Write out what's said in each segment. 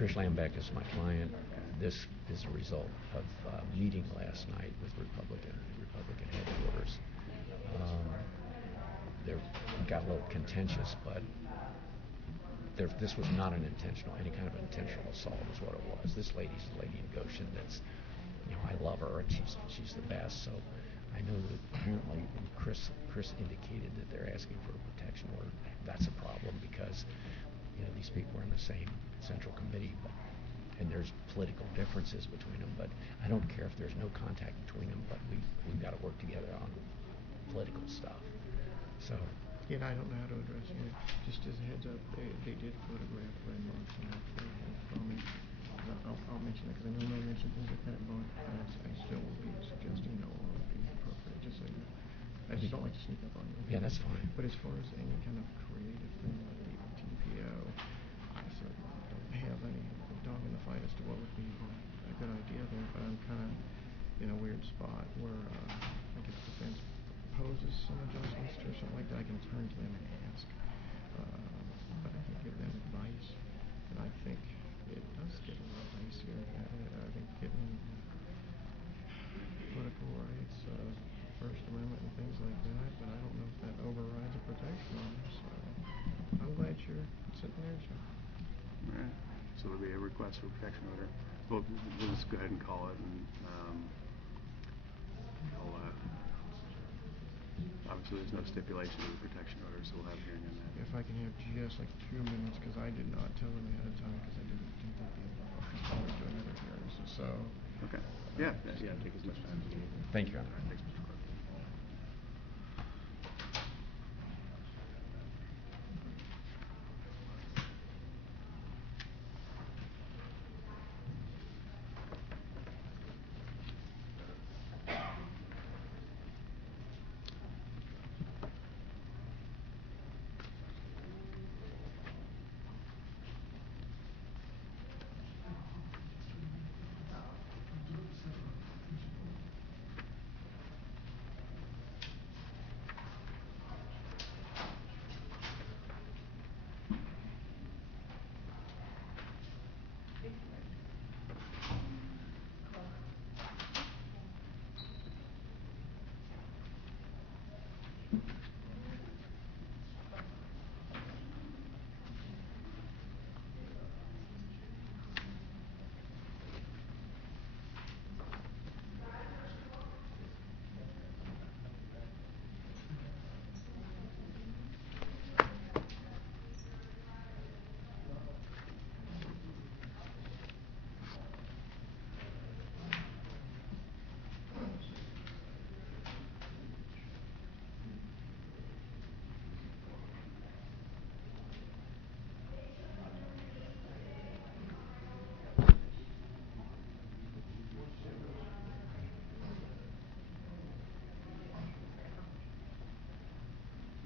Patricia Lambeck is my client. This is a result of a meeting last night with Republican headquarters. They got a little contentious, but this was not any kind of intentional assault is what it was. This lady's a lady in Goshen that's, I love her and she's the best. So I know that apparently Chris indicated that they're asking for a protection order. That's a problem because these people are in the same central committee, and there's political differences between them. But I don't care if there's no contact between them. But we've got to work together on political stuff. So. Yeah, I don't know how to address it. Just as a heads up, they did photograph Clermont Sun from me. I'll mention that because I know Mel mentioned things like that, but I still will be suggesting no one would be appropriate. Just so you know. I just don't like to sneak up on you. Yeah, that's fine. But as far as any kind of creative thing like the TPO, I certainly don't have any dog in the fight as to what would be a good idea there. But I'm kind of in a weird spot where I guess the defense proposes some adjustments to or something like that. I can turn to them and ask, but I can't give them advice. And I think it does get a little dicier. I think getting political rights, First Amendment and things like that, but I don't know if that overrides a protection order. So I'm glad you're sitting there, so. All right. So there'll be a request for a protection order. We'll just go ahead and call it, and obviously there's no stipulation of the protection order, so we'll have a hearing on that. If I can have just like 2 minutes, because I did not tell them ahead of time, because I didn't think they'd be always doing other hearings. So. Okay. Yeah. Take as much time as you need. Thank you, Your Honor. Thanks, Mr. Clerk.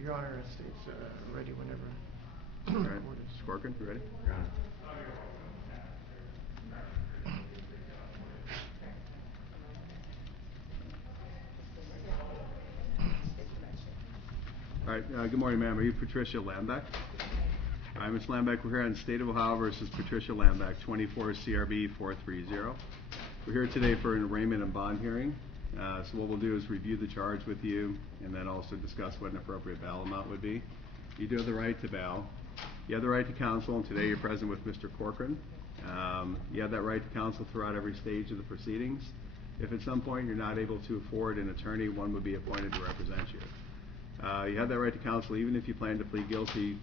Your Honor, it's ready whenever. All right. Mr. Corcoran, you ready? Your Honor. All right. Good morning, ma'am. Are you Patricia Lambeck? All right, Ms. Lambeck, we're here on State of Ohio versus Patricia Lambeck, 24 CRB 430. We're here today for an arraignment and bond hearing. So what we'll do is review the charge with you and then also discuss what an appropriate bail amount would be. You do have the right to bail. You have the right to counsel, and today you're present with Mr. Corcoran. You have that right to counsel throughout every stage of the proceedings. If at some point you're not able to afford an attorney, one would be appointed to represent you. You have that right to counsel even if you plan to plead guilty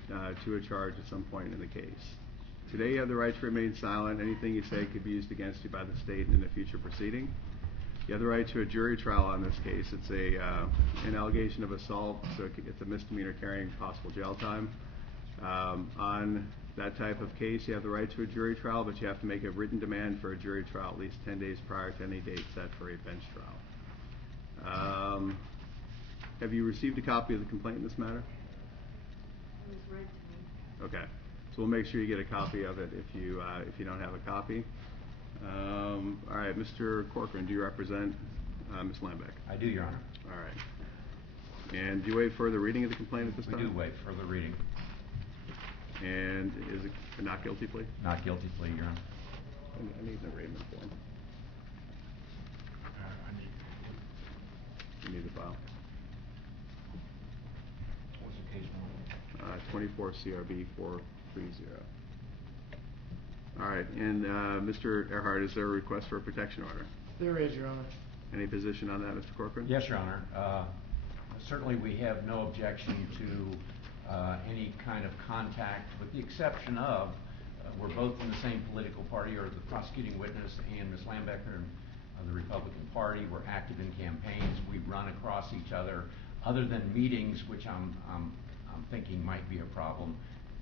to a charge at some point in the case. Today you have the right to remain silent. Anything you say could be used against you by the state in a future proceeding. You have the right to a jury trial on this case. It's an allegation of assault, so it's a misdemeanor carrying possible jail time. On that type of case, you have the right to a jury trial, but you have to make a written demand for a jury trial at least 10 days prior to any date set for a bench trial. Have you received a copy of the complaint in this matter? It was read to me. Okay, so we'll make sure you get a copy of it if you don't have a copy. All right, Mr. Corcoran, do you represent Ms. Lambeck? I do, Your Honor. All right. And do you waive further reading of the complaint at this time? We do waive further reading. And is it a not guilty plea? Not guilty plea, Your Honor. I need an arraignment form. You need the file. What's the case number? 24 CRB 430. All right, and Mr. Earhart, is there a request for a protection order? There is, Your Honor. Any position on that, Mr. Corcoran? Yes, Your Honor. Certainly we have no objection to any kind of contact, with the exception of we're both in the same political party, or the prosecuting witness and Ms. Lambeck are of the Republican Party. We're active in campaigns. We run across each other. Other than meetings, which I'm thinking might be a problem,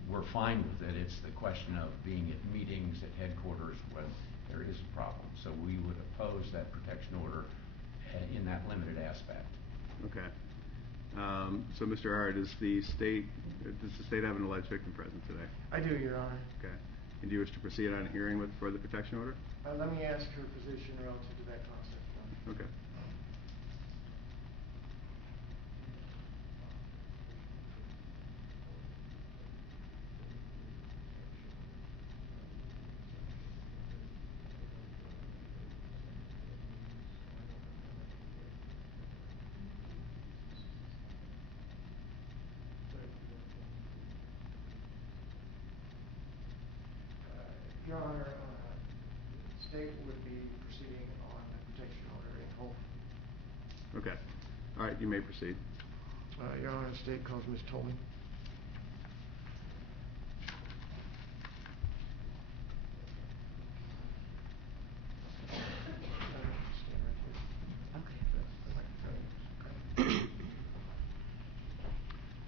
we're fine with it. It's the question of being at meetings at headquarters when there is a problem. So we would oppose that protection order in that limited aspect. Okay. So, Mr. Earhart, does the state have an alleged victim present today? I do, Your Honor. Okay. And do you wish to proceed on a hearing for the protection order? Let me ask her position relative to that concept, Your Honor. Okay. Your Honor, the state would be proceeding on the protection order in whole. Okay. All right, you may proceed. Your Honor, the state calls Ms. Tolman.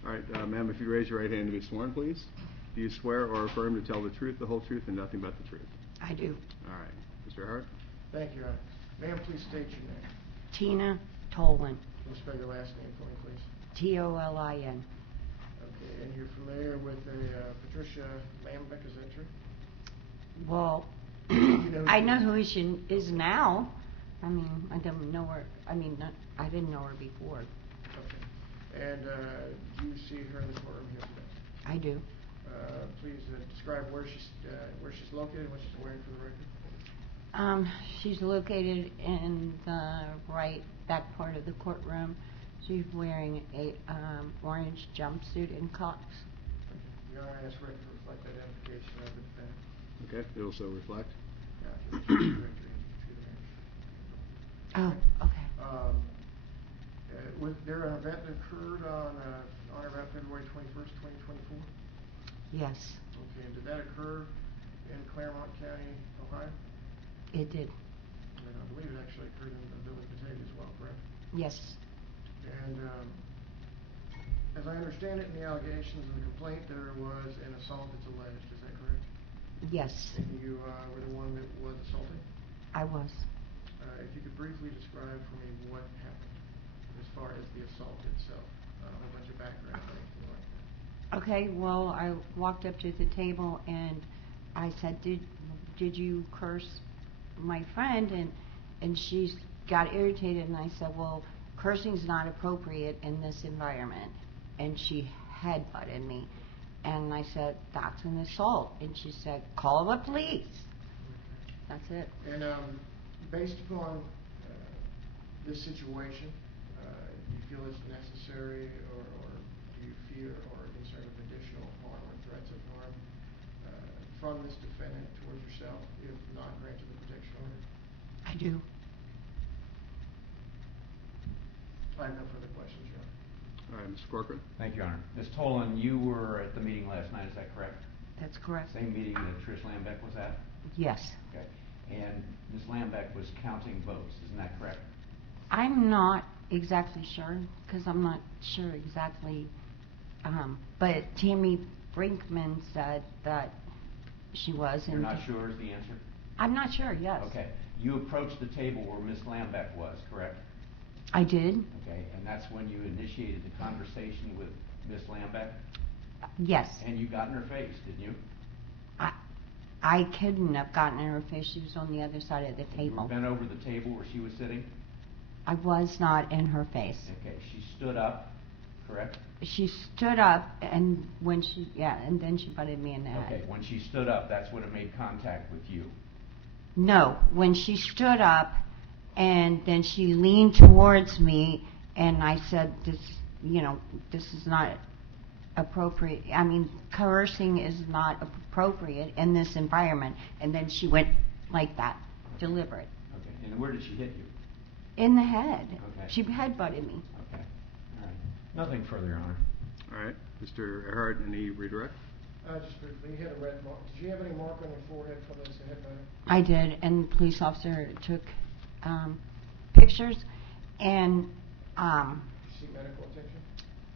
All right, ma'am, if you'd raise your right hand to be sworn, please. Do you swear or affirm to tell the truth, the whole truth, and nothing but the truth? I do. All right. Mr. Hart? Thank you, Your Honor. Ma'am, please state your name. Tina Tolan. Can you spell your last name for me, please? T-O-L-I-N. Okay, and you're familiar with Patricia Lambeck, is that true? Well, know I who- know who she is now. I mean, I don't know her. I mean, I didn't know her before. Okay. And do you see her in the courtroom here today? I do. Please describe where she's located, what she's wearing for the record. She's located in the right back part of the courtroom. She's wearing a orange jumpsuit and cuffs. Okay. Your Honor, I ask record to reflect identification of the defendant. Okay, it will so reflect. Yeah, if you wish to correct your Oh, okay. Was there an event that occurred on or about February 21st, 2024? Yes, Okay, and did that occur in Clermont County, Ohio? it did. And I believe it actually occurred in the village of Batavia as well, correct? Yes, And as I understand it in the allegations of the complaint, there was an assault that's alleged, is that correct? yes, And you were the one that was assaulted? I was. If you could briefly describe for me what happened as far as the assault itself, a bunch of background or anything like that. Okay, well, I walked up to the table and I said, did you curse my friend? And she got irritated and I said, well, cursing's not appropriate in this environment. And she headbutted me. And I said, that's an assault. And she said, call the police. That's it. And based upon this situation, do you feel it's necessary or do you fear or are concerned with additional harm or threats of harm from this defendant towards yourself if not granted the protection order? I do. I have no further questions, Your Honor. All right, Mr. Corcoran? Thank you, Your Honor. Ms. Tolan, you were at the meeting last night, is that correct? That's correct. Same meeting that Trish Lambeck was at? Yes. Okay. And Ms. Lambeck was counting votes, isn't that correct? I'm not exactly sure because I'm not sure exactly. But Tammy Brinkman said that she was. You're not sure is the answer? I'm not sure, yes. Okay. You approached the table where Ms. Lambeck was, correct? I did? Okay. And that's when you initiated the conversation with Ms. Lambeck? Yes. And you got in her face, didn't you? I couldn't have gotten in her face. She was on the other side of the You table. were bent over the table where she was sitting? I was not in her face. Okay. She stood up. correct? She stood up, and and then she butted me in the head. Okay, when she stood up, that's when it made contact with you. No, when she stood up, and then she leaned towards me, and I said, this is not appropriate. I mean, coercing is not appropriate in this environment. And then she went like that, deliberate. Okay, and where did she hit you? In the head. Okay. She headbutted me. Okay, all right. Nothing further, Your Honor. All right. Mr. Earhart, any redirect? Just briefly, you had a red mark. Did you have any mark on your forehead from this headbutt? I did, and the police officer took pictures, and Seek medical attention?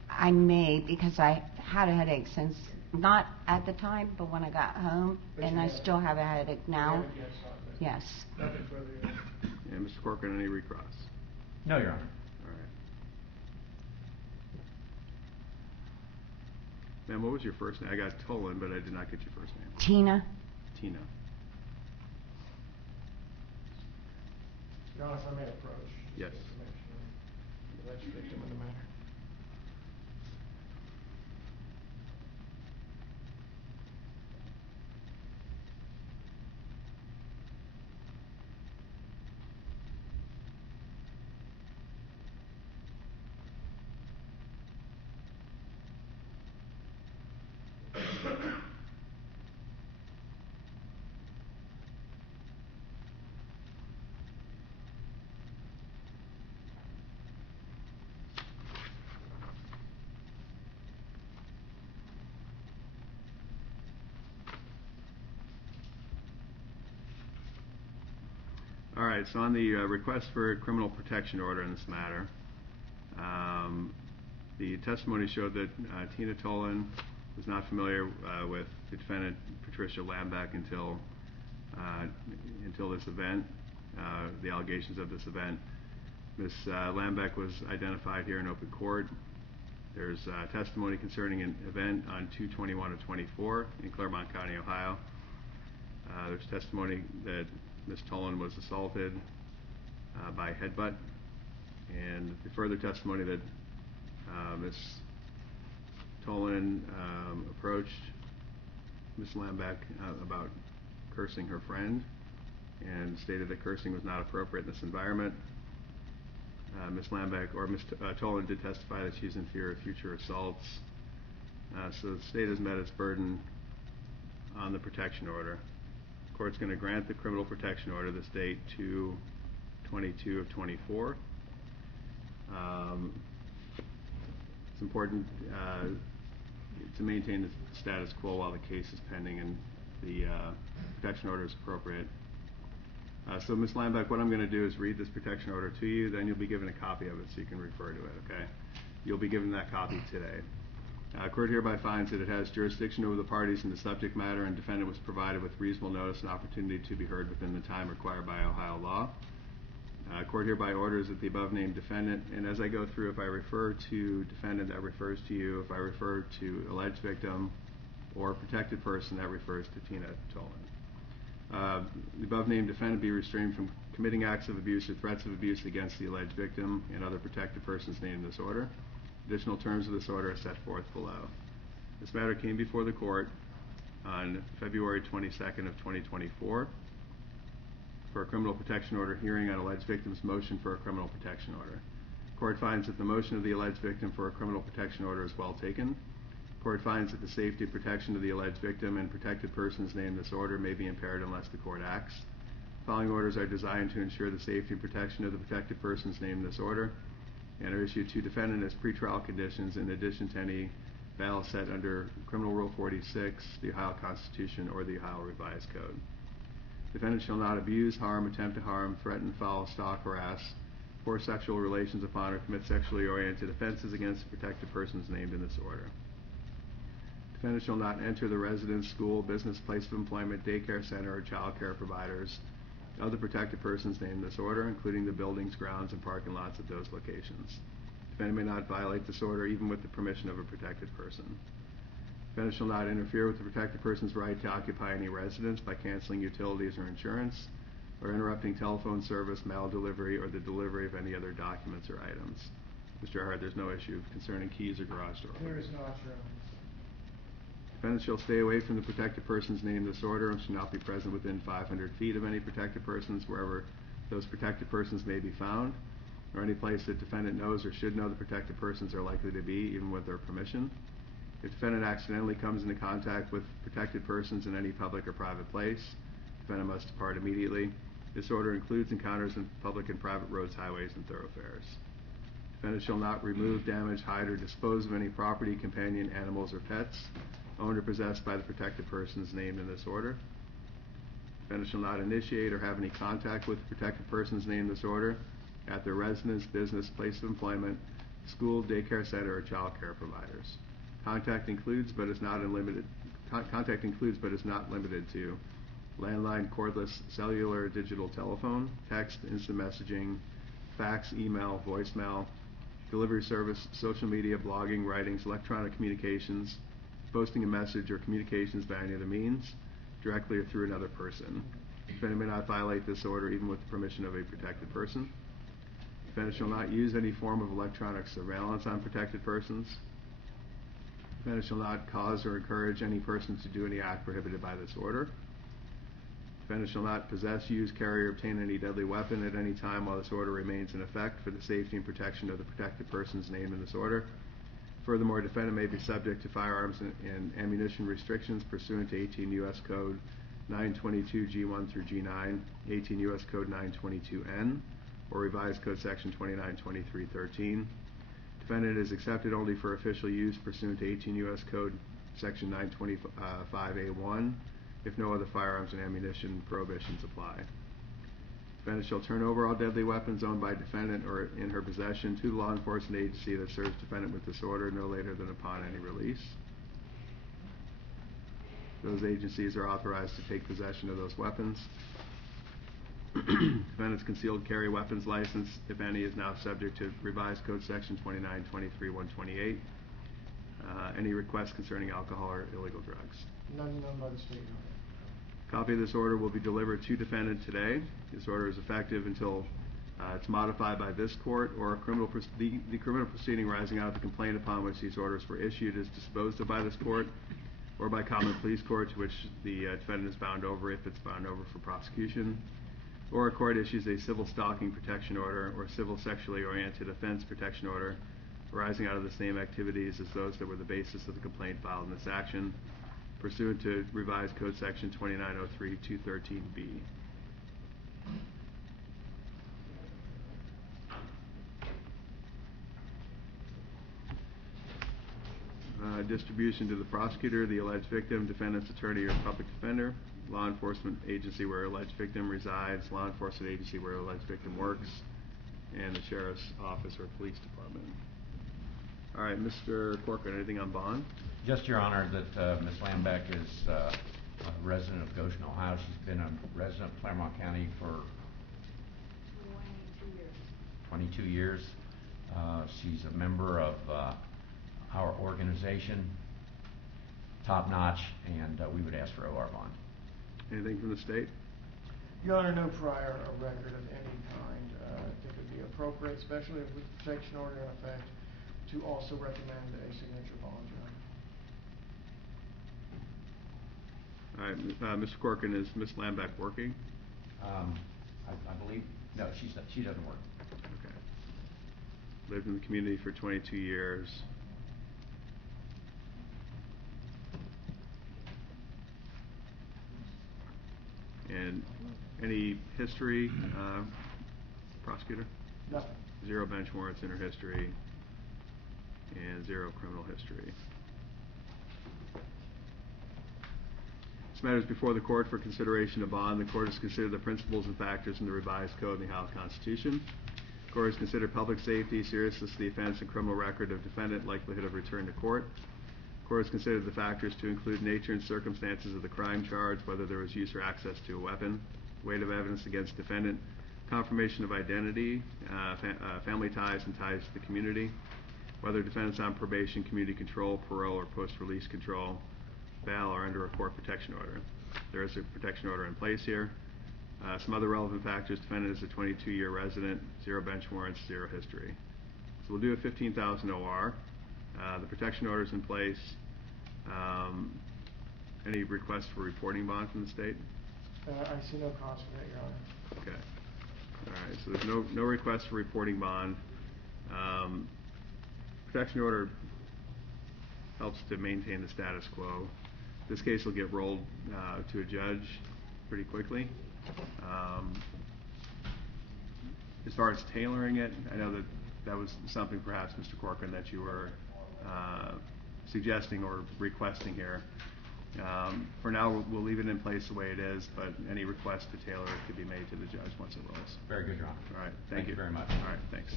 I may, because I had a headache since, not at the time, but when I got home, But and you I have it. still have a headache now. You have it, yes, Yes. Nothing further, Your Honor. And Mr. Corcoran, any recross? No, Your Honor. All right. Ma'am, what was your first name? I got Tolan, but I did not get your first name. Tina. Tina. Your Honor, if I may approach. Yes. Just to make sure the alleged victim of the matter. All right, so on the request for a criminal protection order in this matter, the testimony showed that Tina Tolan was not familiar with the defendant Patricia Lambeck until this event, the allegations of this event. Ms. Lambeck was identified here in open court. There's testimony concerning an event on 2/21/24 in Clermont County, Ohio. There's testimony that Ms. Tolan was assaulted by headbutt, and the further testimony that Ms. Tolan approached Ms. Lambeck about cursing her friend and stated that cursing was not appropriate in this environment. Ms. Lambeck, or Ms. Tolan, did testify that she's in fear of future assaults. So the state has met its burden on the protection order. The court's going to grant the criminal protection order this date 2/22/24. It's important to maintain the status quo while the case is pending and the protection order is appropriate. So Ms. Lambeck, what I'm going to do is read this protection order to you, then you'll be given a copy of it so you can refer to it, okay? You'll be given that copy today. Court hereby finds that it has jurisdiction over the parties in the subject matter, and defendant was provided with reasonable notice and opportunity to be heard within the time required by Ohio law. Court hereby orders that the above named defendant, and as I go through, if I refer to defendant, that refers to you. If I refer to alleged victim or protected person, that refers to Tina Tolan. The above named defendant be restrained from committing acts of abuse or threats of abuse against the alleged victim and other protected persons named in this order. Additional terms of this order are set forth below. This matter came before the court on February 22nd of 2024 for a criminal protection order hearing on alleged victim's motion for a criminal protection order. Court finds that the motion of the alleged victim for a criminal protection order is well taken. Court finds that the safety and protection of the alleged victim and protected persons named in this order may be impaired unless the court acts. The following orders are designed to ensure the safety and protection of the protected persons named in this order and are issued to defendant as pretrial conditions in addition to any bail set under Criminal Rule 46, the Ohio Constitution, or the Ohio Revised Code. Defendant shall not abuse, harm, attempt to harm, threaten, foul, stalk, harass, force sexual relations upon, or commit sexually oriented offenses against the protected persons named in this order. Defendant shall not enter the residence, school, business, place of employment, daycare center, or child care providers of the protected persons named in this order, including the buildings, grounds, and parking lots at those locations. Defendant may not violate this order even with the permission of a protected person. Defendant shall not interfere with the protected person's right to occupy any residence by canceling utilities or insurance, or interrupting telephone service, mail delivery, or the delivery of any other documents or items. Mr. Earhart, there's no issue concerning keys or garage door There openers. is not, Your Honor. Defendant shall stay away from the protected persons named in this order and shall not be present within 500 feet of any protected persons wherever those protected persons may be found, or any place that defendant knows or should know the protected persons are likely to be, even with their permission. If defendant accidentally comes into contact with protected persons in any public or private place, defendant must depart immediately. This order includes encounters in public and private roads, highways, and thoroughfares. Defendant shall not remove, damage, hide, or dispose of any property, companion, animals, or pets owned or possessed by the protected persons named in this order. Defendant shall not initiate or have any contact with protected persons named in this order at their residence, business, place of employment, school, daycare center, or child care providers. Contact includes but is not limited to landline, cordless, cellular, digital telephone, text, instant messaging, fax, email, voicemail, delivery service, social media, blogging, writings, electronic communications, posting a message or communications by any other means, directly or through another person. Defendant may not violate this order even with the permission of a protected person. Defendant shall not use any form of electronic surveillance on protected persons. Defendant shall not cause or encourage any person to do any act prohibited by this order. Defendant shall not possess, use, carry, or obtain any deadly weapon at any time while this order remains in effect for the safety and protection of the protected persons named in this order. Furthermore, defendant may be subject to firearms and ammunition restrictions pursuant to 18 U.S. Code 922 G1 through G9, 18 U.S. Code 922N, or revised Code Section 2923.13. Defendant is accepted only for official use pursuant to 18 U.S. Code Section 925A1 if no other firearms and ammunition prohibitions apply. Defendant shall turn over all deadly weapons owned by defendant or in her possession to the law enforcement agency that serves defendant with this order no later than upon any release. Those agencies are authorized to take possession of those weapons. Defendant's concealed carry weapons license, if any, is now subject to revised Code Section 2923.128. Any requests concerning alcohol or illegal drugs? None by the state, Your Honor. Copy of this order will be delivered to defendant today. This order is effective until it's modified by this court or the criminal proceeding rising out of the complaint upon which these orders were issued is disposed of by this court or by common police court to which the defendant is bound over if it's bound over for prosecution, or a court issues a civil stalking protection order or civil sexually oriented offense protection order arising out of the same activities as those that were the basis of the complaint filed in this action, pursuant to revised Code Section 2903.213B. Distribution to the prosecutor, the alleged victim, defendant's attorney, or public defender, law enforcement agency where alleged victim resides, law enforcement agency where alleged victim works, and the sheriff's office or police department. All right, Mr. Corcoran, anything on bond? Just, Your Honor, that Ms. Lambeck is a resident of Goshen, Ohio. She's been a resident of Clermont County for 22 years. She's a member of our organization, top notch, and we would ask for OR bond. Anything from the state? Your Honor, no prior record of any kind. I think it would be appropriate, especially with the protection order in effect, to also recommend a signature bond, Your Honor. All right, Mr. Corcoran, is Ms. Lambeck working? I believe, no, she doesn't work. Okay. Lived in the community for 22 years. And any history, prosecutor? Nothing. 0 bench warrants in her history and 0 criminal history. This matter is before the court for consideration of bond. The court has considered the principles and factors in the revised code and the Ohio Constitution. The court has considered public safety, seriousness of the offense, and criminal record of defendant, likelihood of return to court. The court has considered the factors to include nature and circumstances of the crime charge, whether there was use or access to a weapon, weight of evidence against defendant, confirmation of identity, family ties and ties to the community, whether defendant's on probation, community control, parole, or post-release control, bail, or under a court protection order. There is a protection order in place here. Some other relevant factors: defendant is a 22-year resident, 0 bench warrants, 0 history. So we'll do a 15,000 OR. The protection order's in place. Any request for reporting bond from the state? I see no cause for that, Your Honor. Okay. All right, so there's no request for reporting bond. Protection order helps to maintain the status quo. This case will get rolled to a judge pretty quickly. As far as tailoring it, I know that was something perhaps, Mr. Corcoran, that you were suggesting or requesting here. For now, we'll leave it in place the way it is, but any request to tailor it could be made to the judge once it rolls. Very good, Your Honor. All right, Thank you very much. All right, thanks.